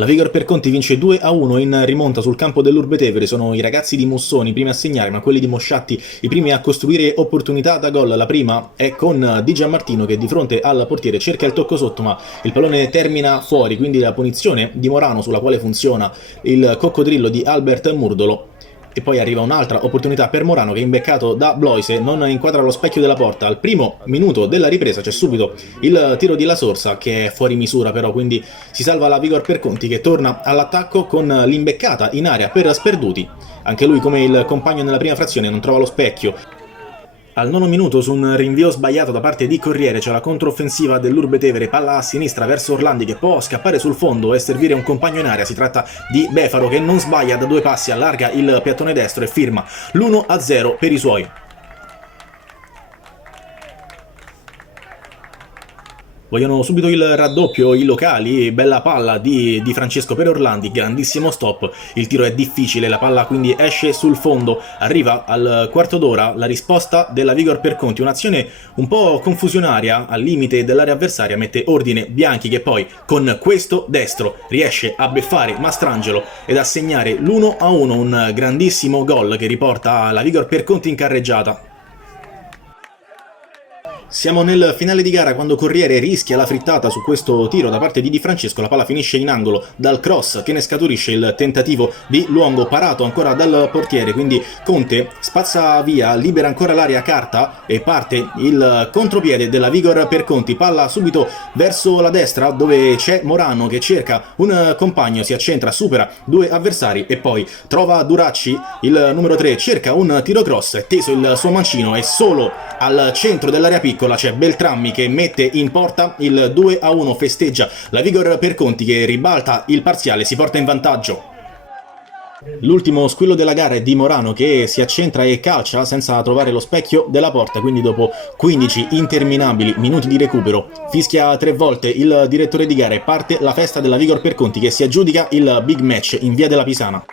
La Vigor per Conti vince 2-1 in rimonta sul campo dell'Urbe Tevere. Sono i ragazzi di Mussoni i primi a segnare, ma quelli di Mosciatti i primi a costruire opportunità da gol. La prima è con Di Gianmartino che di fronte al portiere cerca il tocco sotto, ma il pallone termina fuori, quindi la punizione di Morano sulla quale funziona il coccodrillo di Albert Murdolo. E poi arriva un'altra opportunità per Morano che, imbeccato da Bloise, non inquadra lo specchio della porta. Al primo minuto della ripresa c'è subito il tiro di La Sorsa che è fuori misura, però, quindi si salva la Vigor per Conti che torna all'attacco con l'imbeccata in area per Sperduti. Anche lui, come il compagno nella prima frazione, non trova lo specchio. Al nono minuto, su un rinvio sbagliato da parte di Corriere, c'è la controffensiva dell'Urbe Tevere, palla a sinistra verso Orlandi che può scappare sul fondo e servire un compagno in area. Si tratta di Befaro che non sbaglia da 2 passi, allarga il piattone destro e firma l'1-0 per i suoi. Vogliono subito il raddoppio i locali, bella palla di Francesco per Orlandi, grandissimo stop, il tiro è difficile, la palla quindi esce sul fondo, arriva al quarto d'ora la risposta della Vigor per Conti, un'azione un po' confusionaria al limite dell'area avversaria, mette ordine Bianchi che poi con questo destro riesce a beffare Mastrangelo ed a segnare l'1-1, un grandissimo gol che riporta la Vigor per Conti in carreggiata. Siamo nel finale di gara quando Corriere rischia la frittata su questo tiro da parte di Di Francesco, la palla finisce in angolo dal cross che ne scaturisce il tentativo di Luongo parato ancora dal portiere, quindi Conte spazza via, libera ancora l'area Carta e parte il contropiede della Vigor per Conti, palla subito verso la destra dove c'è Morano che cerca un compagno, si accentra, supera 2 avversari e poi trova Duracci, il numero 3, cerca un tiro cross, è teso il suo mancino e solo al centro dell'area piccola c'è Beltrammi che mette in porta il 2-1, festeggia la Vigor per Conti che ribalta il parziale, si porta in vantaggio. L'ultimo squillo della gara è di Morano che si accentra e calcia senza trovare lo specchio della porta, quindi dopo 15 interminabili minuti di recupero fischia 3 volte il direttore di gara e parte la festa della Vigor per Conti che si aggiudica il big match in via della Pisana.